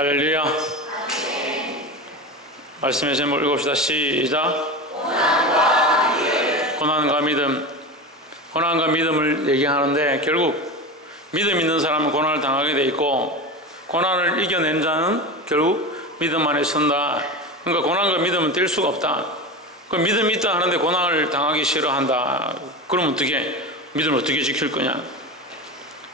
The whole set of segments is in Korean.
할렐루야. 말씀의 제목 읽읍시다. 시작. 고난과 믿음. 고난과 믿음을 얘기하는데 결국 믿음 있는 사람은 고난을 당하게 돼 있고 고난을 이겨낸 자는 결국 믿음 안에 선다. 그러니까 고난과 믿음은 뗄 수가 없다. 그 믿음이 있다 하는데 고난을 당하기 싫어한다. 그럼 어떻게 믿음을 어떻게 지킬 거냐?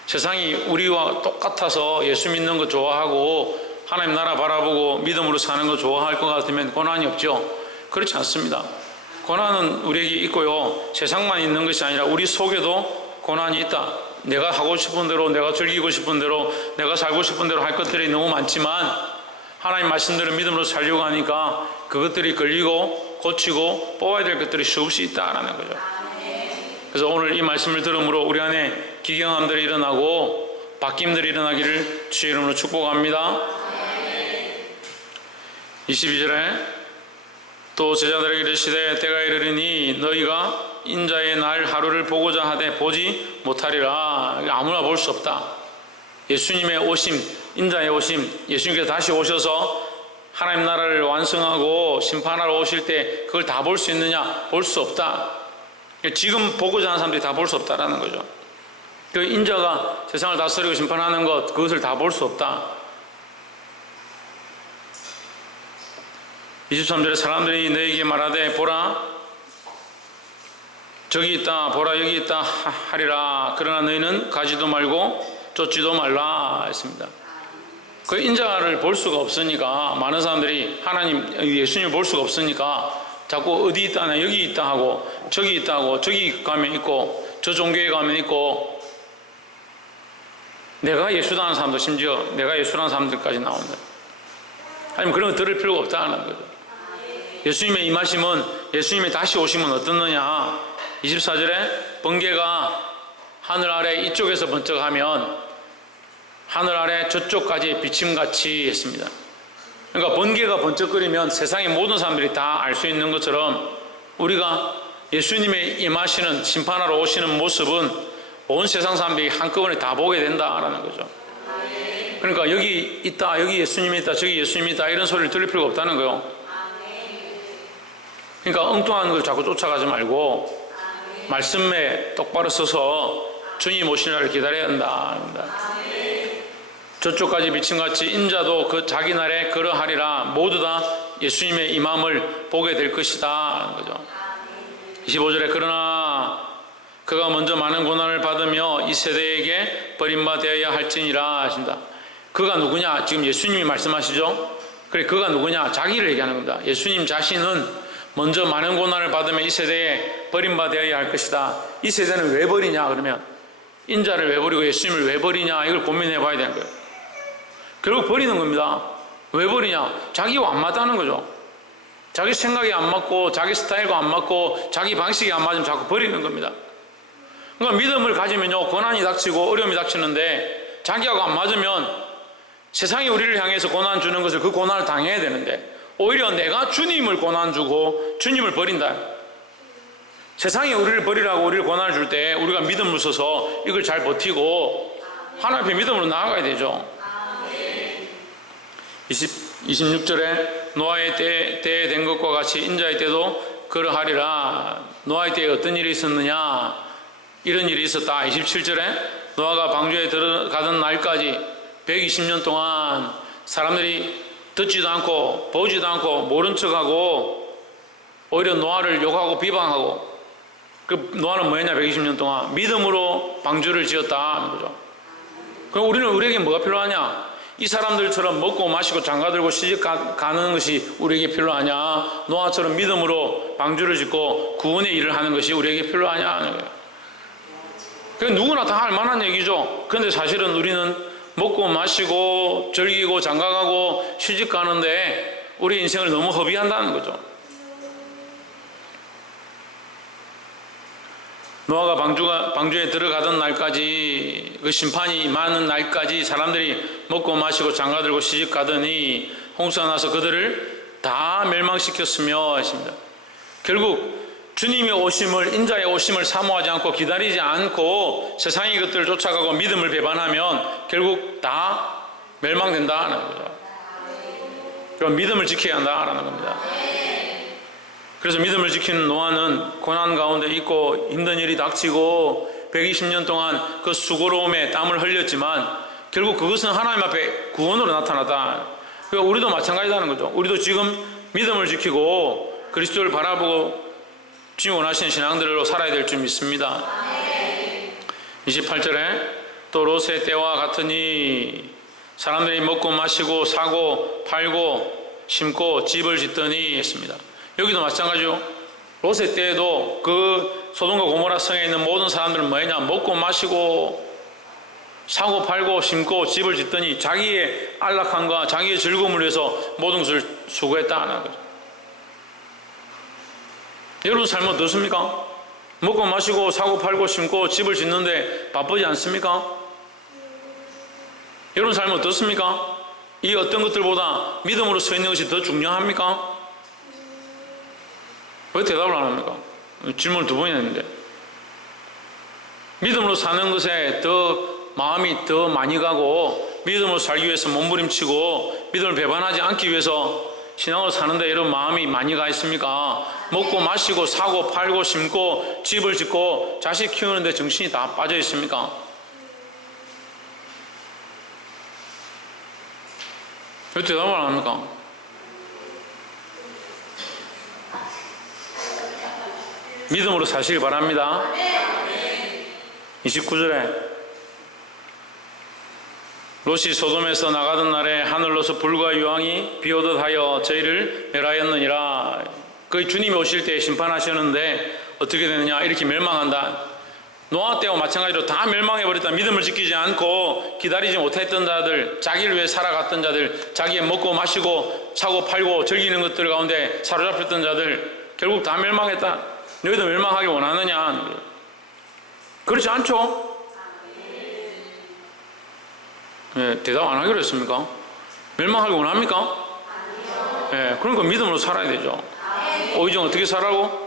세상이 우리와 똑같아서 예수 믿는 거 좋아하고 하나님 나라 바라보고 믿음으로 사는 거 좋아할 것 같으면 고난이 없죠. 그렇지 않습니다. 고난은 우리에게 있고요, 세상만 있는 것이 아니라 우리 속에도 고난이 있다. 내가 하고 싶은 대로, 내가 즐기고 싶은 대로, 내가 살고 싶은 대로 할 것들이 너무 많지만 하나님 말씀대로 믿음으로 살려고 하니까 그것들이 걸리고 고치고 뽑아야 될 것들이 수없이 있다라는 거죠. 그래서 오늘 이 말씀을 들음으로 우리 안에 기경함들이 일어나고 바뀜들이 일어나기를 주의 이름으로 축복합니다. 22절에 또 제자들에게 이르시되 때가 이르리니 너희가 인자의 날 하루를 보고자 하되 보지 못하리라. 아무나 볼 수 없다. 예수님의 오심, 인자의 오심, 예수님께서 다시 오셔서 하나님 나라를 완성하고 심판하러 오실 때 그걸 다 볼 수 있느냐? 볼 수 없다. 지금 보고자 하는 사람들이 다 볼 수 없다라는 거죠. 그 인자가 세상을 다스리고 심판하는 것, 그것을 다 볼 수 없다. 23절에 사람들이 너에게 말하되 보라 저기 있다, 보라 여기 있다 하리라. 그러나 너희는 가지도 말고 쫓지도 말라 했습니다. 그 인자를 볼 수가 없으니까 많은 사람들이 하나님, 예수님을 볼 수가 없으니까 자꾸 어디 있다, 여기 있다 하고 저기 있다 하고 저기 가면 있고 저 종교에 가면 있고, 내가 예수라는 사람도 심지어 내가 예수라는 사람들까지 나온다. 아니면 그런 거 들을 필요가 없다는 거죠. 예수님의 임하심은, 예수님의 다시 오심은 어떻느냐? 24절에 번개가 하늘 아래 이쪽에서 번쩍하면 하늘 아래 저쪽까지 비침같이 했습니다. 그러니까 번개가 번쩍거리면 세상의 모든 사람들이 다 알 수 있는 것처럼 우리가 예수님의 임하시는 심판하러 오시는 모습은 온 세상 사람들이 한꺼번에 다 보게 된다라는 거죠. 그러니까 여기 있다, 여기 예수님이 있다, 저기 예수님이 있다, 이런 소리를 들을 필요가 없다는 거예요. 그러니까 엉뚱한 걸 자꾸 쫓아가지 말고 말씀에 똑바로 서서 주님 오시는 날을 기다려야 한다. 저쪽까지 비침같이 인자도 그 자기 날에 그러하리라. 모두 다 예수님의 임함을 보게 될 것이다. 거죠. 25절에 그러나 그가 먼저 많은 고난을 받으며 이 세대에게 버림받아야 할지니라 하신다. 그가 누구냐? 지금 예수님이 말씀하시죠? 그래, 그가 누구냐? 자기를 얘기하는 겁니다. 예수님 자신은 먼저 많은 고난을 받으며 이 세대에 버림받아야 할 것이다. 이 세대는 왜 버리냐? 그러면 인자를 왜 버리고 예수님을 왜 버리냐? 이걸 고민해 봐야 되는 거예요. 결국 버리는 겁니다. 왜 버리냐? 자기와 안 맞다는 거죠. 자기 생각이 안 맞고 자기 스타일과 안 맞고 자기 방식이 안 맞으면 자꾸 버리는 겁니다. 그러니까 믿음을 가지면요, 고난이 닥치고 어려움이 닥치는데 자기하고 안 맞으면 세상이 우리를 향해서 고난 주는 것을 그 고난을 당해야 되는데 오히려 내가 주님을 고난 주고 주님을 버린다. 세상이 우리를 버리라고 우리를 고난을 줄 때 우리가 믿음을 써서 이걸 잘 버티고 하나님 앞에 믿음으로 나아가야 되죠. 26절에 노아의 때에 된 것과 같이 인자의 때도 그러하리라. 노아의 때에 어떤 일이 있었느냐? 이런 일이 있었다. 27절에 노아가 방주에 들어가던 날까지 120년 동안 사람들이 듣지도 않고 보지도 않고 모른 척하고 오히려 노아를 욕하고 비방하고, 그 노아는 뭐했냐? 120년 동안 믿음으로 방주를 지었다. 거죠. 그럼 우리에게 뭐가 필요하냐? 이 사람들처럼 먹고 마시고 장가들고 시집 가는 것이 우리에게 필요하냐? 노아처럼 믿음으로 방주를 짓고 구원의 일을 하는 것이 우리에게 필요하냐 하는 거예요. 그러니까 누구나 다 할 만한 얘기죠. 그런데 사실은 우리는 먹고 마시고 즐기고 장가가고 시집 가는데 우리 인생을 너무 허비한다는 거죠. 노아가 방주에 들어가던 날까지, 그 심판이 임하는 날까지 사람들이 먹고 마시고 장가들고 시집 가더니 홍수가 나서 그들을 다 멸망시켰으며 했습니다. 결국 주님의 오심을, 인자의 오심을 사모하지 않고 기다리지 않고 세상의 것들을 쫓아가고 믿음을 배반하면 결국 다 멸망된다는 거죠. 그럼 믿음을 지켜야 한다라는 겁니다. 그래서 믿음을 지키는 노아는 고난 가운데 있고 힘든 일이 닥치고 120년 동안 그 수고로움에 땀을 흘렸지만 결국 그것은 하나님 앞에 구원으로 나타났다. 그러니까 우리도 마찬가지라는 거죠. 우리도 지금 믿음을 지키고 그리스도를 바라보고 주님 원하시는 신앙들로 살아야 될 줄 믿습니다. 28절에 또 롯의 때와 같으니 사람들이 먹고 마시고 사고 팔고 심고 집을 짓더니 했습니다. 여기도 마찬가지요. 롯의 때에도 그 소돔과 고모라 성에 있는 모든 사람들은 뭐냐? 먹고 마시고 사고 팔고 심고 집을 짓더니 자기의 안락함과 자기의 즐거움을 위해서 모든 것을 수고했다는 거죠. 여러분 삶은 어떻습니까? 먹고 마시고 사고 팔고 심고 집을 짓는데 바쁘지 않습니까? 여러분 삶은 어떻습니까? 이 어떤 것들보다 믿음으로 서 있는 것이 더 중요합니까? 왜 대답을 안 합니까? 질문을 2번이나 했는데. 믿음으로 사는 것에 더 마음이 더 많이 가고 믿음으로 살기 위해서 몸부림치고 믿음을 배반하지 않기 위해서 신앙으로 사는데 여러분 마음이 많이 가 있습니까? 먹고 마시고 사고 팔고 심고 집을 짓고 자식 키우는데 정신이 다 빠져 있습니까? 왜 대답을 안 합니까? 믿음으로 사시길 바랍니다. 29절에 롯이 소돔에서 나가던 날에 하늘로서 불과 유황이 비오듯 하여 저희를 멸하였느니라. 거의 주님이 오실 때 심판하셨는데 어떻게 되느냐? 이렇게 멸망한다. 노아 때와 마찬가지로 다 멸망해버렸다. 믿음을 지키지 않고 기다리지 못했던 자들, 자기를 위해 살아갔던 자들, 자기의 먹고 마시고 사고 팔고 즐기는 것들 가운데 사로잡혔던 자들 결국 다 멸망했다. 너희도 멸망하기 원하느냐? 그렇지 않죠? 예, 대답 안 하기로 했습니까? 멸망하기 원합니까? 예, 그러니까 믿음으로 살아야 되죠. 오희정 어떻게 살아라고?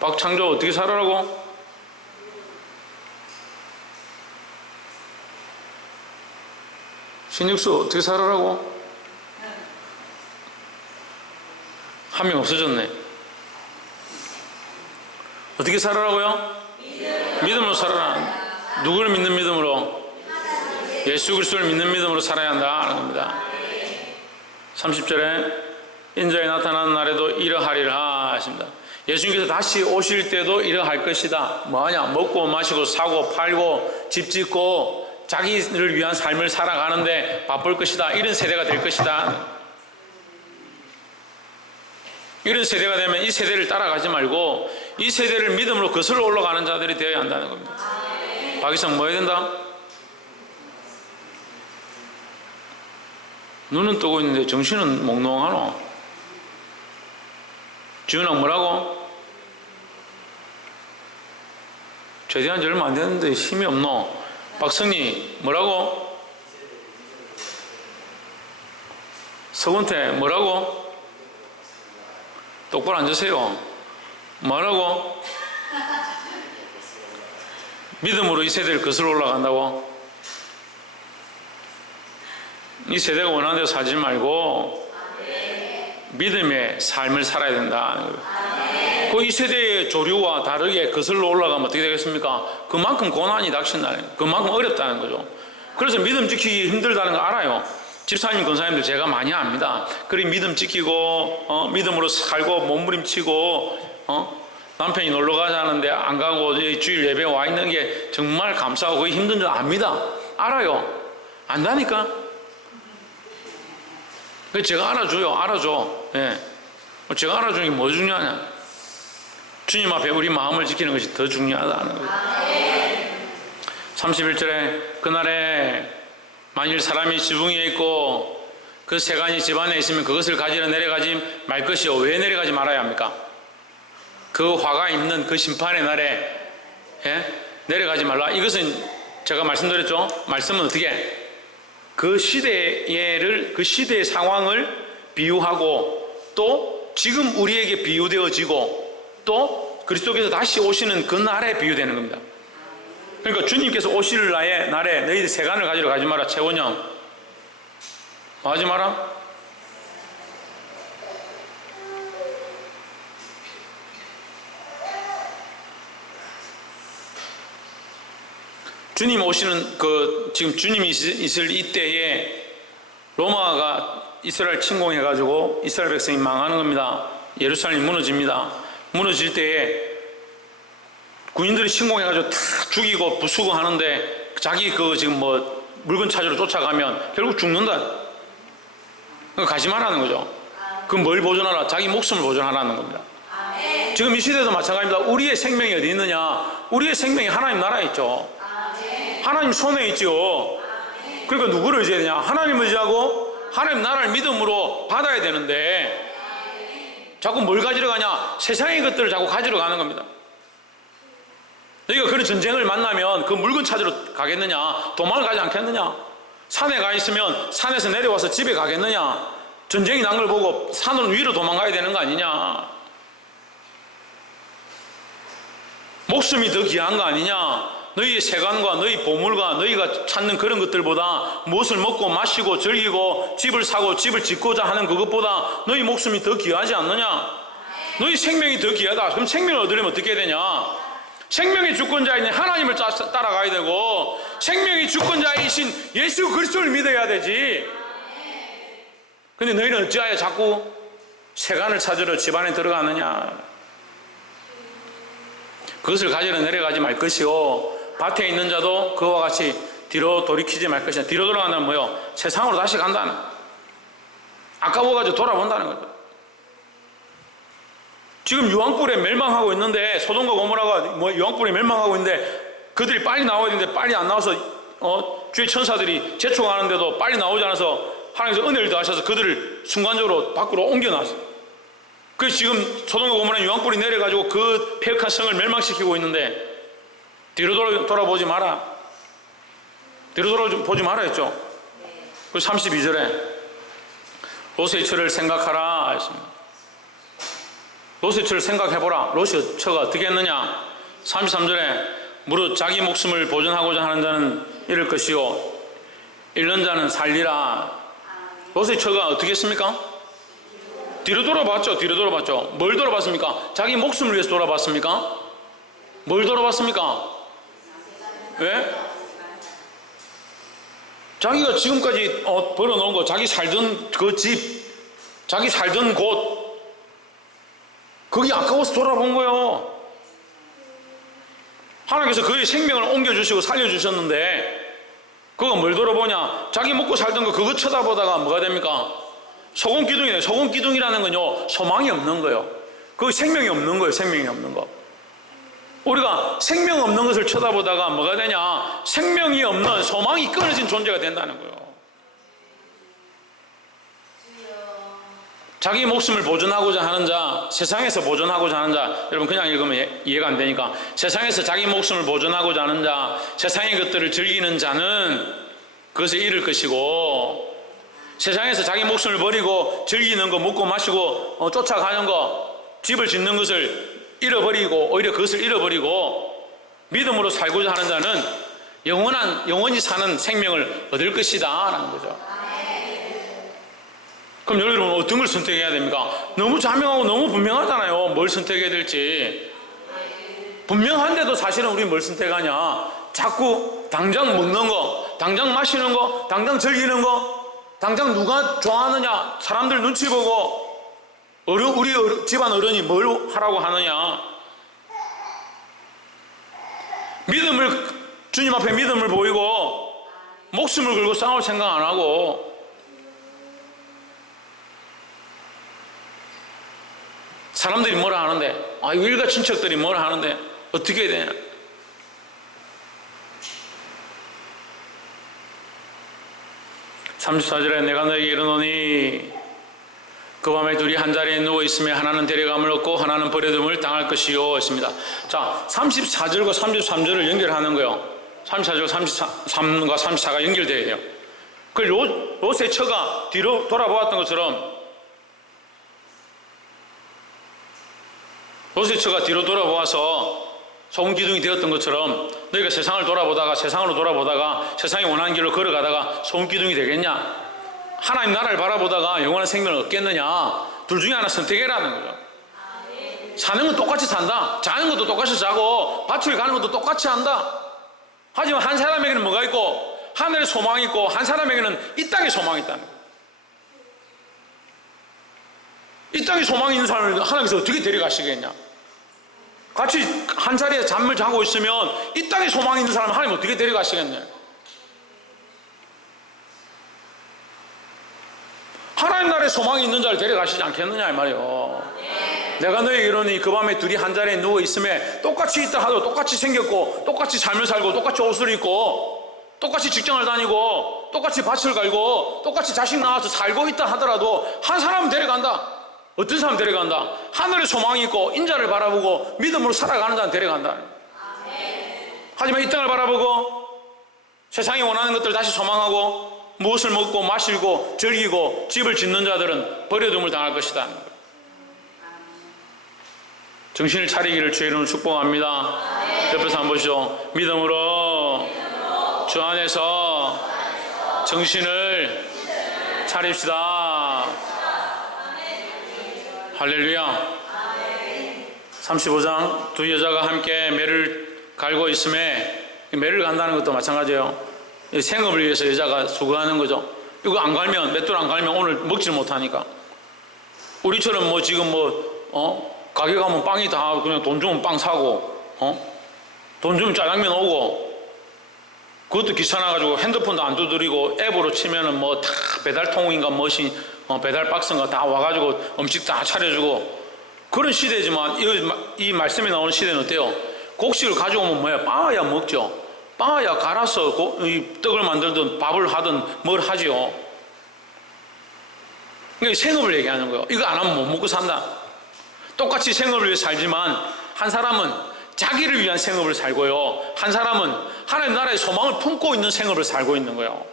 박창조 어떻게 살아라고? 신육수 어떻게 살아라고? 한 명 없어졌네. 어떻게 살아라고요? 믿음으로 살아라. 누구를 믿는 믿음으로? 예수 그리스도를 믿는 믿음으로 살아야 한다는 겁니다. 30절에 인자에 나타나는 날에도 이러하리라 하십니다. 예수님께서 다시 오실 때도 이러할 것이다. 뭐하냐? 먹고 마시고 사고 팔고 집 짓고 자기를 위한 삶을 살아가는데 바쁠 것이다. 이런 세대가 될 것이다. 이런 세대가 되면 이 세대를 따라가지 말고 이 세대를 믿음으로 거슬러 올라가는 자들이 되어야 한다는 겁니다. 박이상 뭐 해야 된다? 눈은 뜨고 있는데 정신은 몽롱하노? 지훈아 뭐라고? 제대한 지 얼마 안 됐는데 힘이 없노? 박성희 뭐라고? 서건태 뭐라고? 똑바로 앉으세요. 뭐라고? 믿음으로 이 세대를 거슬러 올라간다고? 이 세대가 원하는 대로 살지 말고 믿음의 삶을 살아야 된다. 그 이 세대의 조류와 다르게 거슬러 올라가면 어떻게 되겠습니까? 그만큼 고난이 닥친다는 거예요. 그만큼 어렵다는 거죠. 그래서 믿음 지키기 힘들다는 거 알아요. 집사님, 권사님들 제가 많이 압니다. 그리 믿음 지키고 믿음으로 살고 몸부림치고 남편이 놀러 가자는데 안 가고 주일 예배 와 있는 게 정말 감사하고 그게 힘든 줄 압니다. 알아요. 안다니까. 제가 알아줘요. 알아줘. 예. 제가 알아주는 게 뭐 중요하냐? 주님 앞에 우리 마음을 지키는 것이 더 중요하다는 거예요. 31절에 그날에 만일 사람이 지붕 위에 있고 그 세간이 집안에 있으면 그것을 가지러 내려가지 말 것이요. 왜 내려가지 말아야 합니까? 그 화가 있는 그 심판의 날에 내려가지 말라. 이것은 제가 말씀드렸죠. 말씀은 어떻게? 그 시대를 그 시대의 상황을 비유하고 또 지금 우리에게 비유되어지고 또 그리스도께서 다시 오시는 그 날에 비유되는 겁니다. 그러니까 주님께서 오실 날에 너희들 세간을 가지러 가지 마라. 최원영 뭐 하지 마라? 주님 오시는 지금 주님이 있을 이때에 로마가 이스라엘 침공해가지고 이스라엘 백성이 망하는 겁니다. 예루살렘이 무너집니다. 무너질 때에 군인들이 침공해가지고 다 죽이고 부수고 하는데 자기 지금 물건 찾으러 쫓아가면 결국 죽는다. 가지 말라는 거죠. 그럼 뭘 보존하라? 자기 목숨을 보존하라는 겁니다. 지금 이 시대도 마찬가지입니다. 우리의 생명이 어디 있느냐? 우리의 생명이 하나님 나라에 있죠. 하나님 손에 있죠. 그러니까 누구를 의지해야 되냐? 하나님을 의지하고 하나님 나라를 믿음으로 받아야 되는데 자꾸 뭘 가지러 가냐? 세상의 것들을 자꾸 가지러 가는 겁니다. 너희가 그런 전쟁을 만나면 그 물건 찾으러 가겠느냐? 도망을 가지 않겠느냐? 산에 가 있으면 산에서 내려와서 집에 가겠느냐? 전쟁이 난 걸 보고 산으로 위로 도망가야 되는 거 아니냐? 목숨이 더 귀한 거 아니냐? 너희의 세간과 너희 보물과 너희가 찾는 그런 것들보다 무엇을 먹고 마시고 즐기고 집을 사고 집을 짓고자 하는 그것보다 너희 목숨이 더 귀하지 않느냐? 너희 생명이 더 귀하다. 그럼 생명을 얻으려면 어떻게 해야 되냐? 생명의 주권자인 하나님을 따라가야 되고 생명의 주권자이신 예수 그리스도를 믿어야 되지. 근데 너희는 어찌하여 자꾸 세간을 찾으러 집안에 들어가느냐? 그것을 가지러 내려가지 말 것이요 밭에 있는 자도 그와 같이 뒤로 돌이키지 말 것이냐. 뒤로 돌아간다면 뭐요? 세상으로 다시 간다는, 아까워가지고 돌아본다는 거죠. 지금 유황불에 멸망하고 있는데, 소돔과 고모라가 유황불에 멸망하고 있는데 그들이 빨리 나와야 되는데 빨리 안 나와서 주의 천사들이 재촉하는데도 빨리 나오지 않아서 하나님께서 은혜를 더하셔서 그들을 순간적으로 밖으로 옮겨놨어요. 그래서 지금 소돔과 고모라는 유황불이 내려가지고 그 폐역한 성을 멸망시키고 있는데 뒤로 돌아보지 마라. 뒤로 돌아보지 마라 했죠. 그 32절에 롯의 처를 생각하라 했습니다. 롯의 처를 생각해보라. 롯의 처가 어떻게 했느냐? 33절에 무릇 자기 목숨을 보존하고자 하는 자는 잃을 것이요 잃는 자는 살리라. 롯의 처가 어떻게 했습니까? 뒤로 돌아봤죠. 뒤로 돌아봤죠. 뭘 돌아봤습니까? 자기 목숨을 위해서 돌아봤습니까? 뭘 돌아봤습니까? 왜? 자기가 지금까지 벌어놓은 거, 자기 살던 그 집, 자기 살던 곳, 거기 아까워서 돌아본 거예요. 하나님께서 그의 생명을 옮겨주시고 살려주셨는데 그거 뭘 돌아보냐? 자기 먹고 살던 거 그거 쳐다보다가 뭐가 됩니까? 소금기둥이에요. 소금기둥이라는 건요 소망이 없는 거예요. 그 생명이 없는 거예요. 생명이 없는 거. 우리가 생명 없는 것을 쳐다보다가 뭐가 되냐? 생명이 없는 소망이 끊어진 존재가 된다는 거예요. 자기 목숨을 보존하고자 하는 자, 세상에서 보존하고자 하는 자, 여러분 그냥 읽으면 이해가 안 되니까, 세상에서 자기 목숨을 보존하고자 하는 자, 세상의 것들을 즐기는 자는 그것을 잃을 것이고, 세상에서 자기 목숨을 버리고 즐기는 거, 먹고 마시고 쫓아가는 거, 집을 짓는 것을 잃어버리고 오히려 그것을 잃어버리고 믿음으로 살고자 하는 자는 영원히 사는 생명을 얻을 것이다 라는 거죠. 그럼 여러분 어떤 걸 선택해야 됩니까? 너무 자명하고 너무 분명하잖아요. 뭘 선택해야 될지. 분명한데도 사실은 우리 뭘 선택하냐? 자꾸 당장 먹는 거, 당장 마시는 거, 당장 즐기는 거, 당장 누가 좋아하느냐, 사람들 눈치 보고 우리 집안 어른이 뭘 하라고 하느냐. 주님 앞에 믿음을 보이고 목숨을 걸고 싸울 생각 안 하고 사람들이 뭐라 하는데, 일가 친척들이 뭐라 하는데 어떻게 해야 되냐. (34절에) 내가 너에게 이르노니 그 밤에 둘이 한 자리에 누워 있으며 하나는 데려감을 얻고 하나는 버려둠을 당할 것이요 했습니다. 자, 34절과 33절을 연결하는 거예요. 34절과 33과 34가 연결되어야 돼요. 그 롯의 처가 뒤로 돌아보았던 것처럼, 롯의 처가 뒤로 돌아보아서 소금기둥이 되었던 것처럼 너희가 세상을 돌아보다가 세상으로 돌아보다가 세상이 원하는 길로 걸어가다가 소금기둥이 되겠냐? 하나님 나라를 바라보다가 영원한 생명을 얻겠느냐, 둘 중에 하나 선택해라는 거죠. 사는 건 똑같이 산다, 자는 것도 똑같이 자고 밭을 가는 것도 똑같이 한다. 하지만 한 사람에게는 뭐가 있고 하늘의 소망이 있고, 한 사람에게는 이 땅의 소망이 있다는 거예요. 이 땅에 소망이 있는 사람을 하나님께서 어떻게 데려가시겠냐? 같이 한 자리에 잠을 자고 있으면 이 땅에 소망이 있는 사람을 하나님 어떻게 데려가시겠냐? 하나님 나라에 소망이 있는 자를 데려가시지 않겠느냐 이 말이에요. 내가 너에게 이러니 그 밤에 둘이 한 자리에 누워 있음에 똑같이 있다 하도 똑같이 생겼고, 똑같이 삶을 살고, 똑같이 옷을 입고, 똑같이 직장을 다니고, 똑같이 밭을 갈고, 똑같이 자식 낳아서 살고 있다 하더라도 한 사람은 데려간다. 어떤 사람 데려간다? 하늘의 소망이 있고 인자를 바라보고 믿음으로 살아가는 자는 데려간다. 하지만 이 땅을 바라보고 세상이 원하는 것들 다시 소망하고 무엇을 먹고 마시고 즐기고 집을 짓는 자들은 버려둠을 당할 것이다. 정신을 차리기를 주의 이름으로 축복합니다. 옆에서 한번 보시죠. 믿음으로 주 안에서 정신을 차립시다. 할렐루야. 35장 두 여자가 함께 매를 갈고 있음에, 매를 간다는 것도 마찬가지예요. 생업을 위해서 여자가 수고하는 거죠. 이거 안 갈면, 맷돌 안 갈면 오늘 먹지를 못하니까. 우리처럼 뭐 지금 가게 가면 빵이 다 그냥 돈 주면 빵 사고, 돈 주면 짜장면 오고, 그것도 귀찮아가지고 핸드폰도 안 두드리고 앱으로 치면은 뭐 다 배달통인가 뭐시 배달 박스인가 다 와가지고 음식 다 차려주고 그런 시대지만, 이 말씀에 나오는 시대는 어때요? 곡식을 가져오면 뭐야? 빻아야 먹죠. 빻아야 갈아서 이 떡을 만들든 밥을 하든 뭘 하지요. 그러니까 생업을 얘기하는 거예요. 이거 안 하면 못 먹고 산다. 똑같이 생업을 위해 살지만 한 사람은 자기를 위한 생업을 살고요, 한 사람은 하나님 나라의 소망을 품고 있는 생업을 살고 있는 거예요.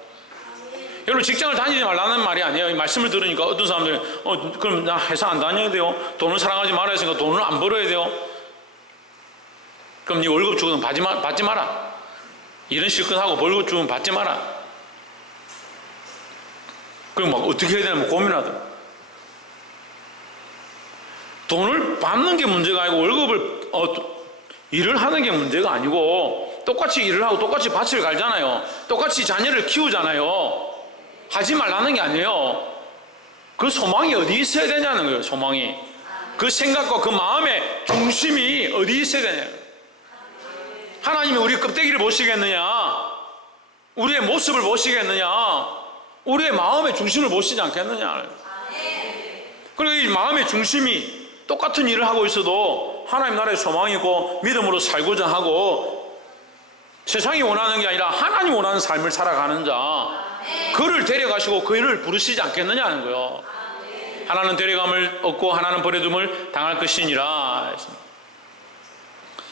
여러분, 직장을 다니지 말라는 말이 아니에요. 이 말씀을 들으니까 어떤 사람들이 그럼 나 회사 안 다녀야 돼요? 돈을 사랑하지 말아야 했으니까 돈을 안 벌어야 돼요? 그럼 네 월급 주고는 받지 마라. 일은 실컷 하고 월급 주면 받지 마라. 그럼 막 어떻게 해야 되나 고민하더라. 돈을 받는 게 문제가 아니고 월급을 일을 하는 게 문제가 아니고, 똑같이 일을 하고 똑같이 밭을 갈잖아요. 똑같이 자녀를 키우잖아요. 하지 말라는 게 아니에요. 그 소망이 어디 있어야 되냐는 거예요. 소망이, 그 생각과 그 마음의 중심이 어디 있어야 되냐. 하나님이 우리 껍데기를 보시겠느냐, 우리의 모습을 보시겠느냐, 우리의 마음의 중심을 보시지 않겠느냐. 그리고 이 마음의 중심이 똑같은 일을 하고 있어도 하나님 나라의 소망이 있고 믿음으로 살고자 하고, 세상이 원하는 게 아니라 하나님 원하는 삶을 살아가는 자, 그를 데려가시고 그를 부르시지 않겠느냐는 거예요. 하나는 데려감을 얻고 하나는 버려둠을 당할 것이니라.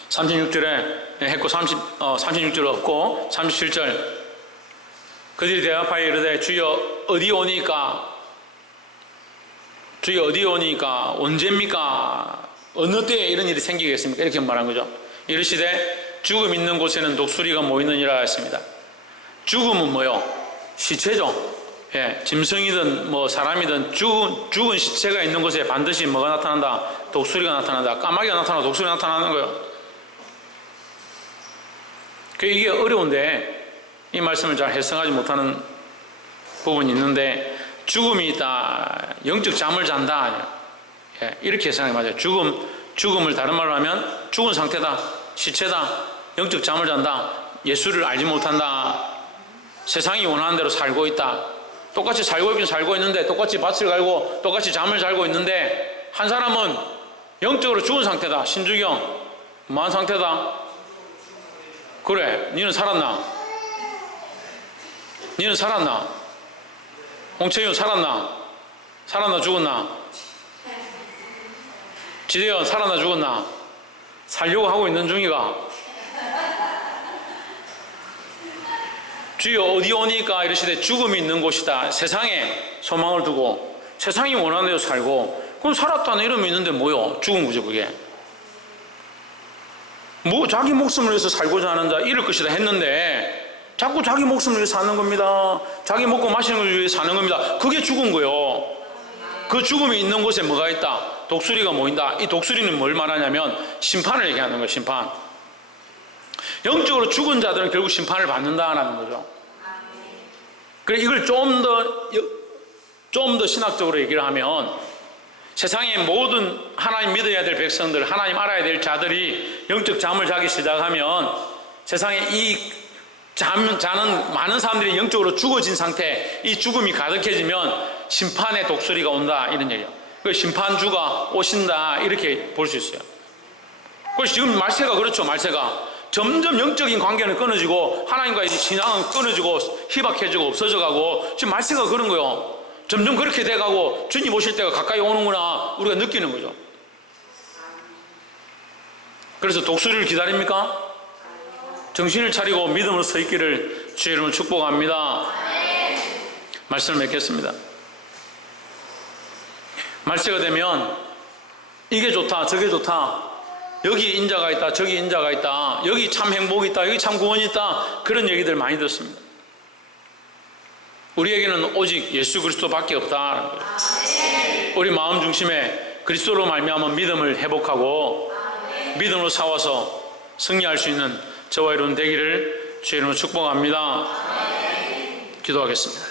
36절에 했고 36절을 얻고 37절, 그들이 대답하여 이르되 주여 어디 오니까, 주여 어디 오니까, 언제입니까? 어느 때에 이런 일이 생기겠습니까? 이렇게 말한 거죠. 이르시되 죽음 있는 곳에는 독수리가 모이느니라 했습니다. 죽음은 뭐요? 시체죠. 예, 짐승이든 뭐 사람이든 죽은 시체가 있는 곳에 반드시 뭐가 나타난다? 독수리가 나타난다. 까마귀가 나타나고 독수리가 나타나는 거예요. 이게 어려운데 이 말씀을 잘 해석하지 못하는 부분이 있는데, 죽음이 있다, 영적 잠을 잔다, 예, 이렇게 해석하는 게 맞아요. 죽음을 다른 말로 하면 죽은 상태다, 시체다, 영적 잠을 잔다, 예수를 알지 못한다, 세상이 원하는 대로 살고 있다. 똑같이 살고 있긴 살고 있는데, 똑같이 밭을 갈고 똑같이 잠을 자고 있는데, 한 사람은 영적으로 죽은 상태다. 신주경, 뭐한 상태다? 그래, 니는 살았나? 니는 살았나? 홍채윤 살았나? 살았나 죽었나? 지대현 살았나 죽었나? 살려고 하고 있는 중이가. 주여 어디 오니까 이르시되 죽음이 있는 곳이다. 세상에 소망을 두고 세상이 원하는 대로 살고, 그럼 살았다는 이름이 있는데 뭐요? 죽은 거죠. 그게 뭐 자기 목숨을 위해서 살고자 하는 자 이럴 것이다 했는데, 자꾸 자기 목숨을 위해 사는 겁니다. 자기 먹고 마시는 걸 위해 사는 겁니다. 그게 죽은 거예요. 그 죽음이 있는 곳에 뭐가 있다? 독수리가 모인다. 이 독수리는 뭘 말하냐면 심판을 얘기하는 거예요. 심판. 영적으로 죽은 자들은 결국 심판을 받는다라는 거죠. 그래, 이걸 좀 더 신학적으로 얘기를 하면 세상의 모든 하나님 믿어야 될 백성들, 하나님 알아야 될 자들이 영적 잠을 자기 시작하면 세상에 이 자는 많은 사람들이 영적으로 죽어진 상태, 이 죽음이 가득해지면 심판의 독수리가 온다, 이런 얘기예요. 그 심판주가 오신다, 이렇게 볼 수 있어요. 그래서 지금 말세가 그렇죠. 말세가 점점 영적인 관계는 끊어지고 하나님과의 신앙은 끊어지고 희박해지고 없어져가고, 지금 말세가 그런 거예요. 점점 그렇게 돼가고 주님 오실 때가 가까이 오는구나, 우리가 느끼는 거죠. 그래서 독수리를 기다립니까? 정신을 차리고 믿음으로 서 있기를 주의 이름으로 축복합니다. 말씀을 맺겠습니다. 말세가 되면 이게 좋다, 저게 좋다, 여기 인자가 있다, 저기 인자가 있다, 여기 참 행복이 있다, 여기 참 구원이 있다, 그런 얘기들 많이 듣습니다. 우리에게는 오직 예수 그리스도밖에 없다는 거예요. 우리 마음 중심에 그리스도로 말미암아 믿음을 회복하고 믿음으로 싸워서 승리할 수 있는 저와 여러분 되기를 주의 이름으로 축복합니다. 기도하겠습니다.